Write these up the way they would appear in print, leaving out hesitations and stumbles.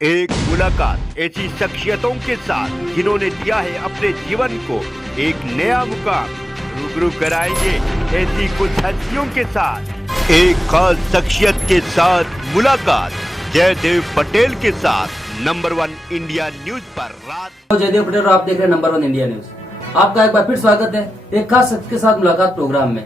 एक मुलाकात ऐसी शख्सियतों के साथ जिन्होंने दिया है अपने जीवन को एक नया मुकाम। रूबरू कराएंगे ऐसी कुछ हस्तियों के साथ एक खास शख्सियत के साथ मुलाकात। जयदेव पटेल के साथ नंबर 1 इंडिया न्यूज पर रात। जयदेव पटेल और आप देख रहे हैं नंबर 1 इंडिया न्यूज। आपका एक बार फिर स्वागत है एक खास शख्स के साथ मुलाकात प्रोग्राम में।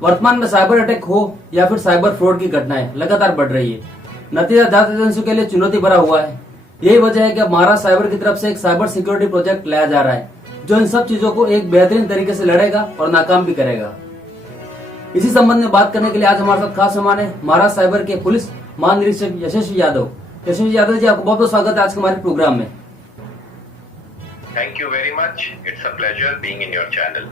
वर्तमान में साइबर अटैक हो या फिर साइबर फ्रॉड की घटनाएं लगातार बढ़ रही है। नतीजा जांच एजेंसियों के लिए चुनौती भरा हुआ है। यही वजह है कि अब महाराष्ट्र साइबर की तरफ से एक साइबर सिक्योरिटी प्रोजेक्ट लाया जा रहा है जो इन सब चीजों को एक बेहतरीन तरीके से लड़ेगा और नाकाम भी करेगा। इसी संबंध में बात करने के लिए आज हमारे साथ खास मेहमान है महाराष्ट्र साइबर के पुलिस महानिरीक्षक यशस्वी यादव। यशस्वी यादव जी, आपको बहुत बहुत स्वागत है आज के हमारे प्रोग्राम में। Thank you very much. It's a pleasure being in your channel.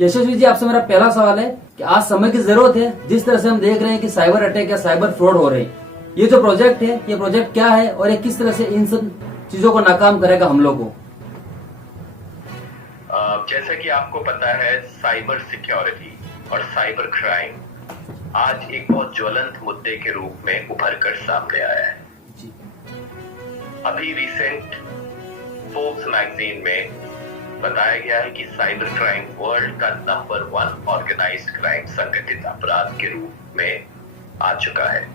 यशस्वी जी, आपसे मेरा पहला सवाल है कि आज समय की जरूरत है। जिस तरह से हम देख रहे हैं कि साइबर अटैक या साइबर फ्रॉड हो रहे हैं, ये जो प्रोजेक्ट है ये प्रोजेक्ट क्या है और ये किस तरह से इन सब चीजों को नाकाम करेगा हम लोग को? जैसा कि आपको पता है, साइबर सिक्योरिटी और साइबर क्राइम आज एक बहुत ज्वलंत मुद्दे के रूप में उभर कर सामने आया है। जी। अभी रिसेंट फोर्ब्स मैगजीन में बताया गया है कि साइबर क्राइम वर्ल्ड का नंबर 1 ऑर्गेनाइज्ड क्राइम संगठित अपराध के रूप में आ चुका है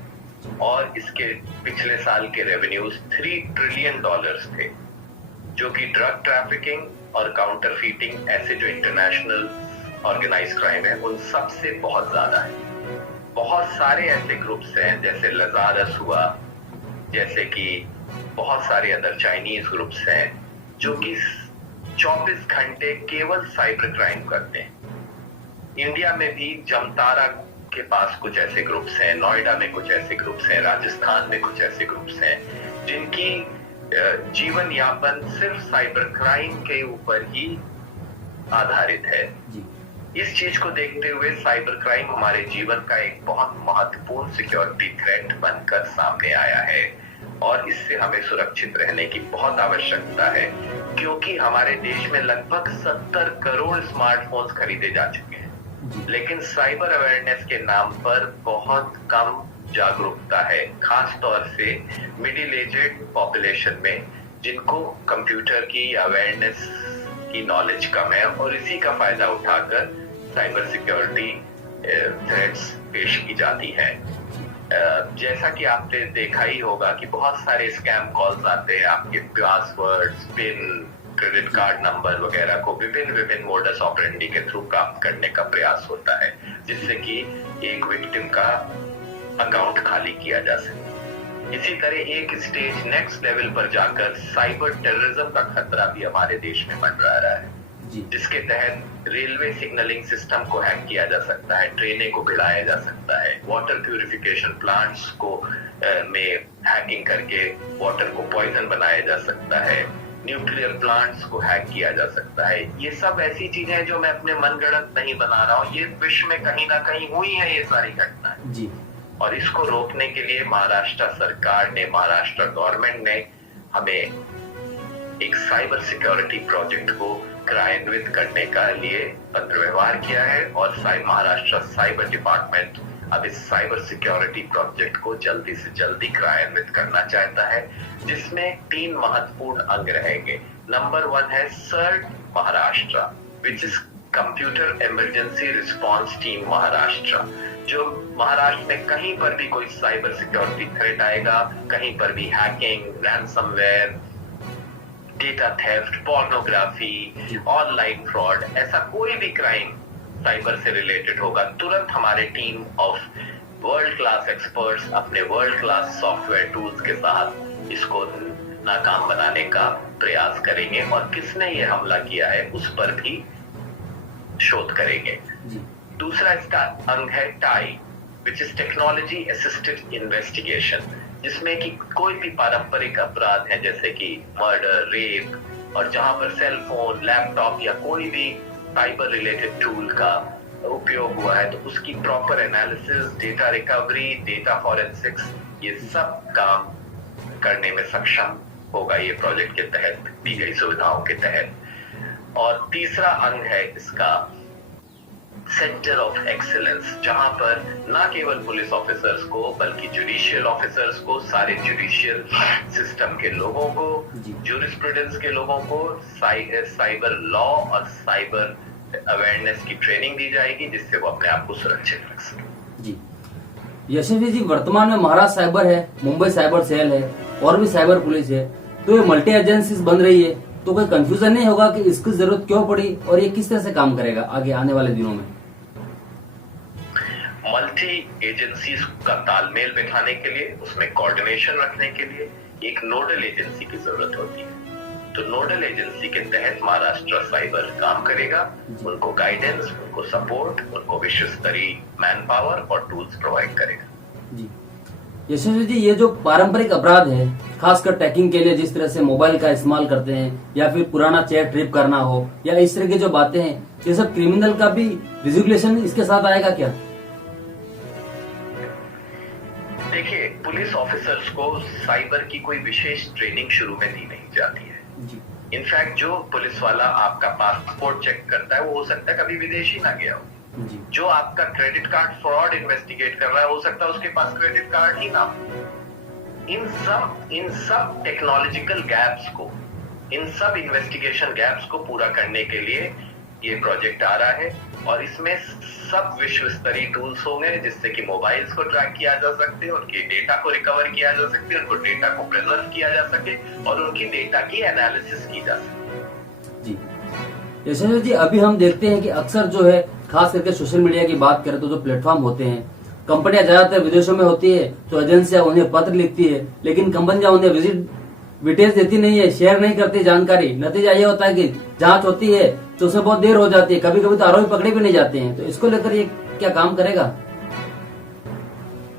और इसके पिछले साल के रेवेन्यूज $3 ट्रिलियन थे, जो कि ड्रग ट्रैफिकिंग और काउंटरफीटिंग ऐसे जो इंटरनेशनल ऑर्गेनाइज्ड क्राइम है उन सब से बहुत ज्यादा है। बहुत सारे ऐसे ग्रुप्स हैं जैसे लजारस हुआ, जैसे कि बहुत सारे अदर चाइनीज ग्रुप्स हैं जो कि 24 घंटे केवल साइबर क्राइम करते हैं। इंडिया में भी जमतारा के पास कुछ ऐसे ग्रुप्स हैं, नोएडा में कुछ ऐसे ग्रुप्स हैं, राजस्थान में कुछ ऐसे ग्रुप्स हैं जिनकी जीवन यापन सिर्फ साइबर क्राइम के ऊपर ही आधारित है। इस चीज को देखते हुए साइबर क्राइम हमारे जीवन का एक बहुत महत्वपूर्ण सिक्योरिटी थ्रेट बनकर सामने आया है और इससे हमें सुरक्षित रहने की बहुत आवश्यकता है, क्योंकि हमारे देश में लगभग 70 करोड़ स्मार्टफोन्स खरीदे जा चुके हैं, लेकिन साइबर अवेयरनेस के नाम पर बहुत कम जागरूकता है, खास तौर से मिडिल एजेड पॉपुलेशन में जिनको कंप्यूटर की अवेयरनेस की नॉलेज कम है और इसी का फायदा उठाकर साइबर सिक्योरिटी थ्रेट्स पेश की जाती है। जैसा कि आपने देखा ही होगा कि बहुत सारे स्कैम कॉल्स आते हैं, आपके passwords, pin, credit card number वगैरह को विभिन्न मोडस ऑपरेंडी के थ्रू प्राप्त करने का प्रयास होता है, जिससे कि एक विक्टिम का अकाउंट खाली किया जा सके। इसी तरह एक स्टेज नेक्स्ट लेवल पर जाकर साइबर टेररिज्म का खतरा भी हमारे देश में मंडरा रहा है, जिसके तहत रेलवे सिग्नलिंग सिस्टम को हैक किया जा सकता है, ट्रेनें को भिड़ाया जा सकता है, वाटर प्यूरिफिकेशन प्लांट्स को में हैकिंग करके वाटर को पॉइजन बनाया जा सकता है, न्यूक्लियर प्लांट्स को हैक किया जा सकता है। ये सब ऐसी चीजें हैं जो मैं अपने मनगढ़ंत नहीं बना रहा हूँ, ये विश्व में कहीं ना कहीं हुई है ये सारी घटनाएं। और इसको रोकने के लिए महाराष्ट्र सरकार ने, महाराष्ट्र गवर्नमेंट ने हमें एक साइबर सिक्योरिटी प्रोजेक्ट को क्रियान्वित करने का लिए पत्र व्यवहार किया है और महाराष्ट्र साइबर डिपार्टमेंट अब इस साइबर सिक्योरिटी प्रोजेक्ट को जल्दी से जल्दी क्रियान्वित करना चाहता है, जिसमें 3 महत्वपूर्ण अंग रहेंगे। नंबर 1 है CERT Maharashtra, which is computer emergency response team Maharashtra, जो महाराष्ट्र में कहीं पर भी कोई साइबर सिक्योरिटी थ्रेट आएगा, कहीं पर भी hacking, ransomware, data theft, pornography, online fraud, ऐसा कोई भी क्राइम साइबर से रिलेटेड होगा, तुरंत हमारे team of world class experts अपने वर्ल्ड क्लास सॉफ्टवेयर टूल्स के साथ इसको नाकाम बनाने का प्रयास करेंगे और किसने ये हमला किया है उस पर भी शोध करेंगे। दूसरा इसका अंग है tie, which is technology assisted investigation, जिसमें कि कोई भी पारंपरिक अपराध है जैसे कि मर्डर, रेप, और जहां पर सेल फोन, लैपटॉप या कोई भी साइबर रिलेटेड टूल का उपयोग हुआ है तो उसकी proper analysis, data recovery, data forensics, ये सब काम करने में सक्षम होगा ये प्रोजेक्ट के तहत दी गई सुविधाओं के तहत। और तीसरा अंग है इसका सेंटर ऑफ एक्सीलेंस, जहां पर ना केवल पुलिस ऑफिसर्स को बल्कि जुडिशियल ऑफिसर्स को, सारे जुडिशियल सिस्टम के लोगों को, ज्यूरिस्प्रूडेंस के लोगों को साइबर लॉ और साइबर अवेयरनेस की ट्रेनिंग दी जाएगी, जिससे वो अपने आप को सुरक्षित रख सके। जी यशस्वी जी, वर्तमान में महाराष्ट्र साइबर है, मुंबई साइबर सेल है और भी साइबर पुलिस है, तो ये मल्टी एजेंसीज बन रही है, तो कोई कंफ्यूजन नहीं होगा कि इसकी जरूरत क्यों पड़ी और ये किस तरह से काम करेगा आगे आने वाले दिनों में? मल्टी एजेंसीज का तालमेल बिठाने के लिए, उसमें कोऑर्डिनेशन रखने के लिए एक नोडल एजेंसी की जरूरत होती है। तो नोडल एजेंसी के तहत महाराष्ट्र साइबर काम करेगा, उनको गाइडेंस, उनको सपोर्ट, उनको विश्व स्तरीय मैन पावर और टूल्स प्रोवाइड करेगा। जी यशस्वी जी, ये जो पारंपरिक अपराध है, खासकर टैकिंग के लिए जिस तरह से मोबाइल का इस्तेमाल करते हैं या फिर पुराना चेयर ट्रिप करना हो या इस तरह की जो बातें हैं, ये सब क्रिमिनल का भी रेजुलेशन इसके साथ आएगा क्या? देखिए, पुलिस ऑफिसर्स को साइबर की कोई विशेष ट्रेनिंग शुरू में दी नहीं जाती है। इनफैक्ट जो पुलिस वाला आपका पासपोर्ट चेक करता है, वो हो सकता है कभी विदेशी ना गया हो। जो आपका क्रेडिट कार्ड फ्रॉड इन्वेस्टिगेट कर रहा है, हो सकता है उसके पास क्रेडिट कार्ड ही ना हो। इन सब टेक्नोलॉजिकल गैप्स को, इन सब इन्वेस्टिगेशन गैप्स को पूरा करने के लिए ये प्रोजेक्ट आ रहा है, और इसमें सब विश्व स्तरीय टूल्स होंगे जिससे कि मोबाइल्स को ट्रैक किया जा सके, उनके डेटा को रिकवर किया जा सके, उनको डेटा को प्रिजर्व किया जा सके और उनकी डेटा की एनालिसिस की जा सके। जी यशस्वी जी, अभी हम देखते हैं कि अक्सर जो है, खास करके सोशल मीडिया की बात करें तो जो प्लेटफॉर्म होते हैं, कंपनियां ज्यादातर विदेशों में होती है, तो एजेंसियां उन्हें पत्र लिखती है, लेकिन कंपनियां उन्हें विजिट डिटेल्स देती नहीं है, शेयर नहीं करती जानकारी। नतीजा ये होता है कि जांच होती है तो उसमें बहुत देर हो जाती है, कभी कभी तो आरोपी पकड़े भी नहीं जाते हैं। तो इसको लेकर ये क्या काम करेगा?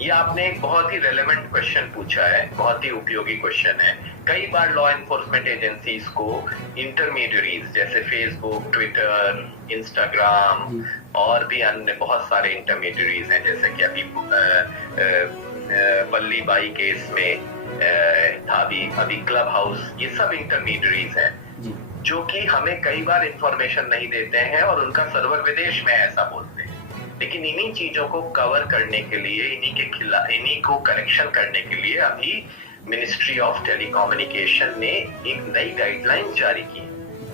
ये आपने एक बहुत ही रेलेवेंट क्वेश्चन पूछा है, बहुत ही उपयोगी क्वेश्चन है। कई बार लॉ एनफोर्समेंट एजेंसीज को इंटरमीडियरीज जैसे फेसबुक, ट्विटर, इंस्टाग्राम और भी अन्य बहुत सारे इंटरमीडियरीज हैं, जैसे कि अभी पल्ली बाई केस में था, अभी क्लब हाउस, ये सब इंटरमीडियरीज हैं जो कि हमें कई बार इंफॉर्मेशन नहीं देते हैं और उनका सर्वर विदेश में, ऐसा बोलते हैं। लेकिन इन्हीं चीजों को कवर करने के लिए, इन्हीं को करेक्शन करने के लिए अभी मिनिस्ट्री ऑफ टेलीकम्युनिकेशन ने एक नई गाइडलाइन जारी की,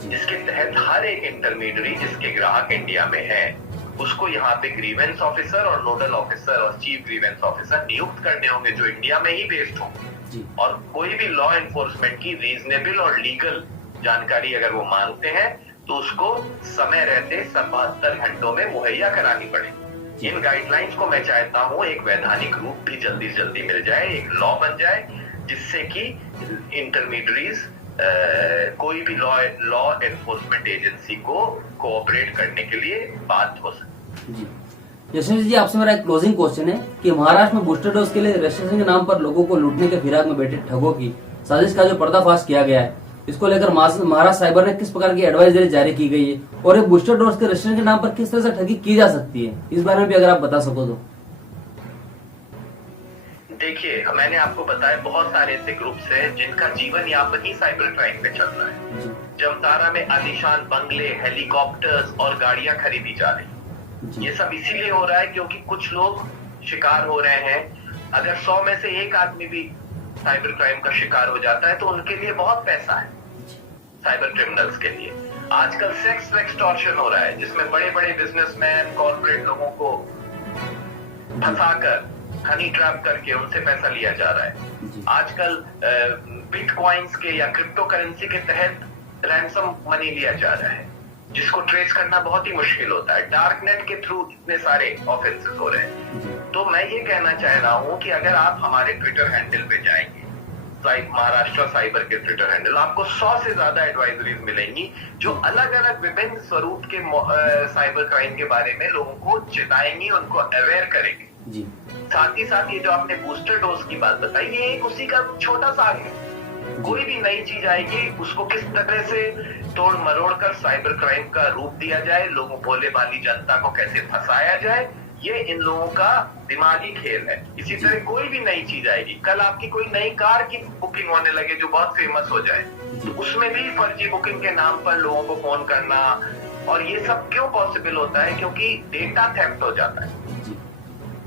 जिसके तहत हर एक इंटरमीडियरी जिसके ग्राहक इंडिया में है, उसको यहाँ पे ग्रीवेंस ऑफिसर और नोडल ऑफिसर और चीफ ग्रीवेंस ऑफिसर नियुक्त करने होंगे जो इंडिया में ही बेस्ड हो, और कोई भी लॉ एनफोर्समेंट की रीजनेबल और लीगल जानकारी अगर वो मांगते हैं तो उसको समय रहते 72 घंटों में मुहैया करानी पड़ेगी। इन गाइडलाइंस को मैं चाहता हूँ एक वैधानिक रूप भी जल्दी से जल्दी मिल जाए, एक लॉ बन जाए, जिससे कि इंटरमीडियरीज कोई भी लॉ एनफोर्समेंट एजेंसी को कोऑपरेट करने के लिए बाध्य हो सके। जी यशस्वी जी, आपसे मेरा एक क्लोजिंग क्वेश्चन है कि महाराष्ट्र में बूस्टर डोज के लिए रजिस्ट्रेशन के नाम पर लोगों को लूटने के फिराक में बैठे ठगों की साजिश का जो पर्दाफाश किया गया है, इसको लेकर महाराष्ट्र साइबर ने किस प्रकार की एडवाइजरी जारी की गई है और एक बूस्टर डोज के रजिस्ट्रेशन के नाम पर किस तरह से ठगी की जा सकती है, इस बारे में भी अगर आप बता सको तो। देखिए, मैंने आपको बताया बहुत सारे ऐसे ग्रुप्स हैं जिनका जीवन यापन ही साइबर क्राइम पे चल रहा है। जमतारा में आलीशान बंगले, हेलीकॉप्टर्स और गाड़ियां खरीदी जा रही। ये सब इसीलिए हो रहा है क्योंकि कुछ लोग शिकार हो रहे हैं। अगर 100 में से एक आदमी भी साइबर क्राइम का शिकार हो जाता है तो उनके लिए बहुत पैसा है, साइबर क्रिमिनल्स के लिए। आजकल सेक्स एक्सटॉर्शन हो रहा है, जिसमें बड़े बड़े बिजनेसमैन, कॉर्पोरेट लोगों को फंसाकर, हनी ट्रैप करके उनसे पैसा लिया जा रहा है। आजकल बिटकॉइंस के या क्रिप्टो करेंसी के तहत रैंसम मनी लिया जा रहा है, जिसको ट्रेस करना बहुत ही मुश्किल होता है। डार्क नेट के थ्रू इतने सारे ऑफेंसेस हो रहे हैं। तो मैं ये कहना चाह रहा हूं कि अगर आप हमारे ट्विटर हैंडल पे जाएंगे, महाराष्ट्र साइबर के ट्विटर हैंडल, आपको 100 से ज्यादा एडवाइजरीज मिलेंगी जो अलग अलग विभिन्न स्वरूप के साइबर क्राइम के बारे में लोगों को चेताएंगी, उनको अवेयर करेंगे। साथ ही साथ ये जो आपने बूस्टर डोज की बात बताई, ये एक उसी का छोटा सा है। कोई भी नई चीज आएगी उसको किस तरह से तोड़ मरोड़ कर साइबर क्राइम का रूप दिया जाए, लोगों भोले भाली जनता को कैसे फंसाया जाए, ये इन लोगों का दिमागी खेल है। इसी तरह कोई भी नई चीज आएगी, कल आपकी कोई नई कार की बुकिंग होने लगे जो बहुत फेमस हो जाए, तो उसमें भी फर्जी बुकिंग के नाम पर लोगों को फोन करना, और ये सब क्यों पॉसिबल होता है? क्योंकि डेटा थेफ्ट हो जाता है।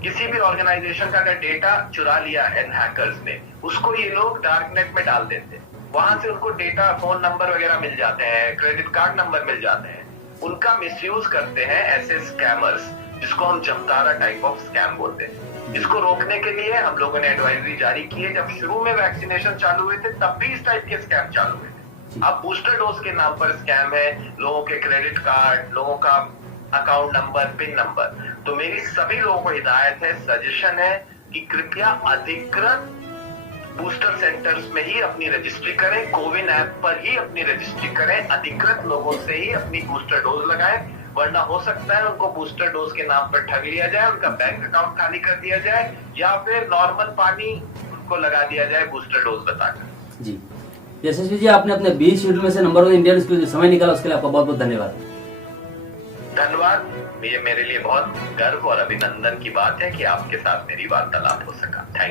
किसी भी ऑर्गेनाइजेशन का अगर डेटा चुरा लिया है हैकर्स ने, उसको ये लोग डार्कनेट में डाल देते हैं। वहां से उनको डेटा, फोन नंबर वगैरह मिल जाते हैं, क्रेडिट कार्ड नंबर मिल जाते हैं। उनका मिसयूज करते हैं ऐसे स्कैमर्स, जिसको हम जमतारा टाइप ऑफ स्कैम बोलते हैं। इसको रोकने के लिए हम लोगों ने एडवाइजरी जारी की है। जब शुरू में वैक्सीनेशन चालू हुए थे तब भी इस टाइप के स्कैम चालू हुए थे। अब बूस्टर डोज के नाम पर स्कैम है, लोगों के क्रेडिट कार्ड, लोगों का अकाउंट नंबर, पिन नंबर। तो मेरी सभी लोगों को हिदायत है, सजेशन है कि कृपया अधिकृत बूस्टर सेंटर्स में ही अपनी रजिस्ट्री करें, कोविन ऐप पर ही अपनी रजिस्ट्री करें, अधिकृत लोगों से ही अपनी बूस्टर डोज लगाएं, वरना हो सकता है उनको बूस्टर डोज के नाम पर ठग लिया जाए, उनका बैंक अकाउंट खाली कर दिया जाए, या फिर नॉर्मल पानी उनको लगा दिया जाए बूस्टर डोज बताकर। जी यशस्वी जी, आपने अपने 20 शेड्यूल में से नंबर 1 इंडिया न्यूज के लिए समय निकाला, उसके लिए आपका बहुत बहुत धन्यवाद। धन्यवाद। ये मेरे लिए बहुत गर्व और अभिनंदन की बात है कि आपके साथ मेरी वार्तालाप हो सका। थैंक